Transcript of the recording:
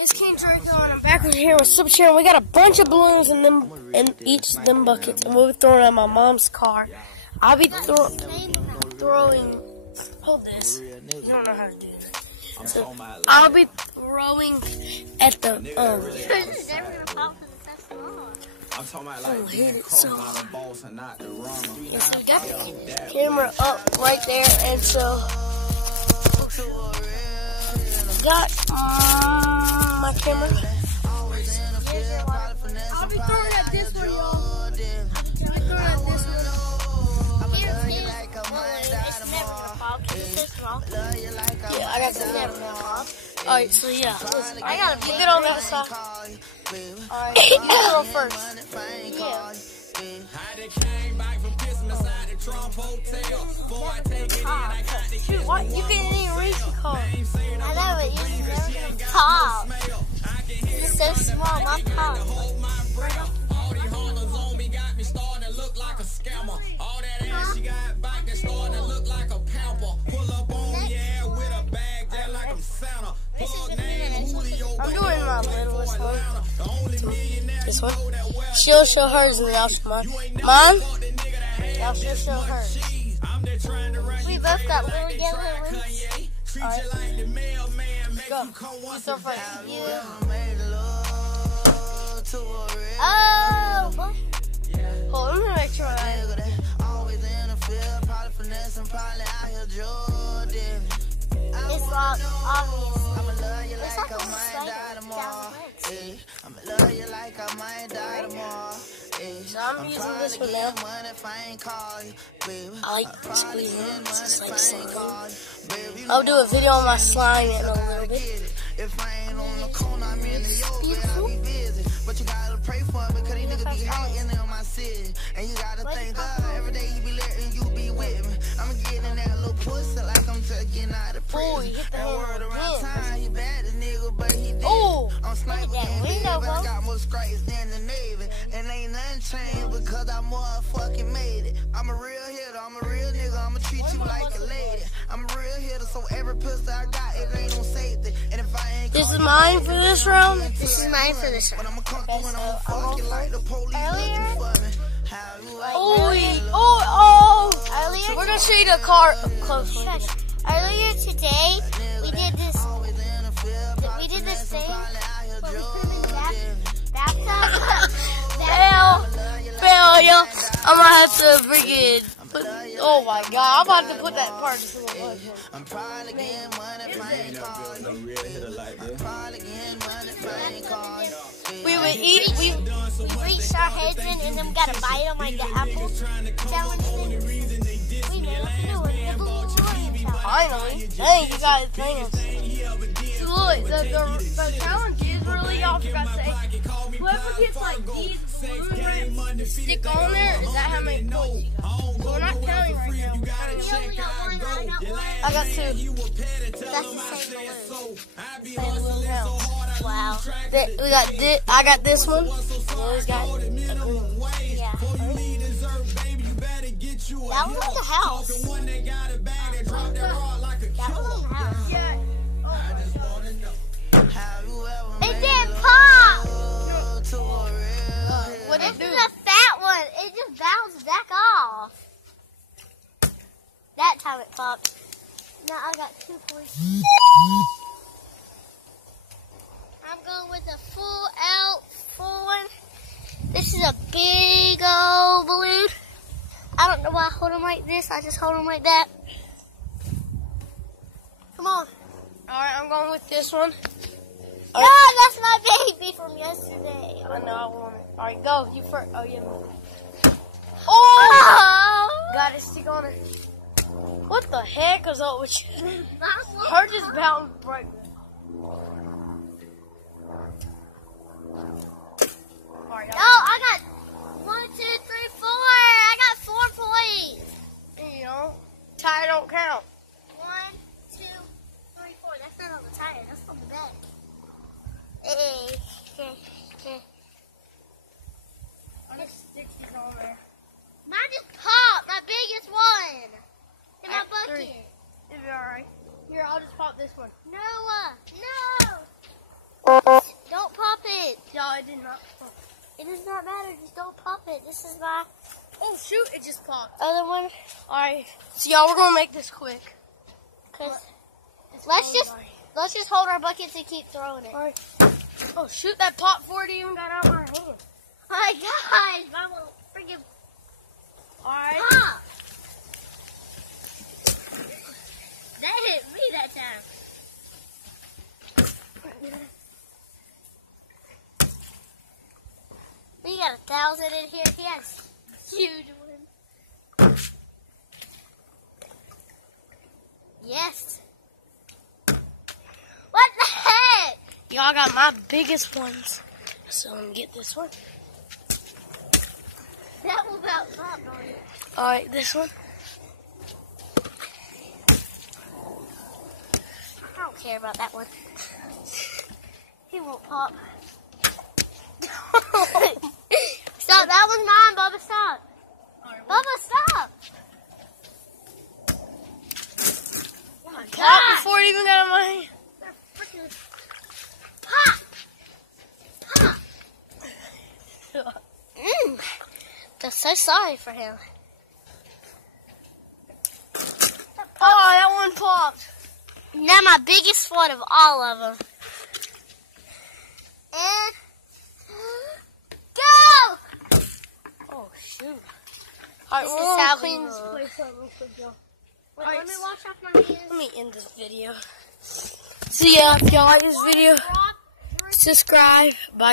It's King Draco, and I'm back here with Super Sharon. We got a bunch of balloons in each of them buckets, and we'll be throwing at my mom's car. I'll be throwing. Hold this. I don't know how to do this. So I'll be throwing at the. I'm talking about like being called by the boss and not the runner. So we got the camera up right there, and so got my camera. I'll be throwing at this one, y'all. I'll be throwing at this one. It's never gonna pop. It's so small. Yeah, I got the never gonna pop. Alright, so yeah, listen, I gotta keep it on that side. Alright, you go first. Yeah. Shoot, what? You can't even reach the car. I know, but you're never gonna pop. It's so small, my pop. I'm doing my littlest one. This one. She'll show hers and y'all show mine. Mine? Y'all should show hers. We both got little yellow ones. Alright. Go. You throw first. You. Oh! Hold on, let me make sure I It's like obvious. It's like a So I'm using this one now. I like squeezing it. It's like slime. I'll do a video on my slime in a little bit. Beautiful. But you gotta pray for it because these niggas be hating on my city. And you gotta thank God every day you be letting you be with me. I'ma get in that little pussy like I'm getting out of prison. And word around time, he bad the nigga, but he dead. I'm sniping that window, but I got more scrapes than the Navy. And ain't nothing changed because I motherfucking made it. I'm a real hitter, I'm a real nigga, I'ma treat you like a lady. I'm a real hitter, so every pistol I got, it ain't no safety. And if I ain't This is mine for this round. This is mine for this round. Earlier, we're gonna show you the car up close. Earlier today, we did this thing where we put them in the bathtub. Fail, yo. I'm gonna have to freaking put, oh my god, I'm about to put that part in the I'm probably getting money, no real hitter like this. We would eat, we reached our heads in and then we got a bite on like the apple challenge thing. We know what to do with it. Finally. Dang, you guys famous. So look, the challenge is really, y'all forgot to say, whoever gets like these balloon rings stick on there, is that how many points you got? So we're not counting right now. I got 2. That's the same balloon. Wow. We got this, I got this one. You always got a green. Yeah. That was like a house. That was a house. Yeah. It didn't pop! What This is a fat one. It just bounced back off. That time it popped. Now I got 2 points. I'm going with a full one. This is a big old balloon. I don't know why I hold them like this. I just hold them like that. Come on. Alright, I'm going with this one. No, that's my baby from yesterday. I know, I want it. Alright, go. You first. Oh, yeah. Oh! Got it. Stick on it. What the heck is up with you? Her just bounced right. Alright, No, I got 1, 2, 3, 4. I got 4 points. you know, tie don't count. 1, 2, 3, 4. That's not on the tire. That's on the back. Hey. Stick these on there. Mine just popped. My biggest one. In my bucket. It'll be alright. Here, I'll just pop this one. No. not pop. It does not matter. Just don't pop it. This is my Oh shoot! It just popped. other one. All right. So y'all, we're gonna make this quick. Cause let's just hold our buckets and keep throwing it. All right. Oh shoot! That pop for it even got out of my hand. Oh my gosh, my little freaking All right. pop. That hit me that time. We got 1,000 in here. He has huge one. Yes. What the heck? Y'all got my biggest ones. So I'm gonna get this one. That will about pop on it. All right, this one. I don't care about that one. He won't pop. Stop. That one's mine, Bubba. Stop. Right, Bubba, stop. Oh my pop God. before it even got out of my hand. Pop. Pop. I'm so sorry for him. Oh, that one popped. Now my biggest one of all of them. And go! Oh shoot! All right, This we're is gonna how clean we this roll. place up real quick, y'all. Wait, Alright, let me wash off my hands. Let me end this video. So yeah, if y'all like this video, subscribe. Bye.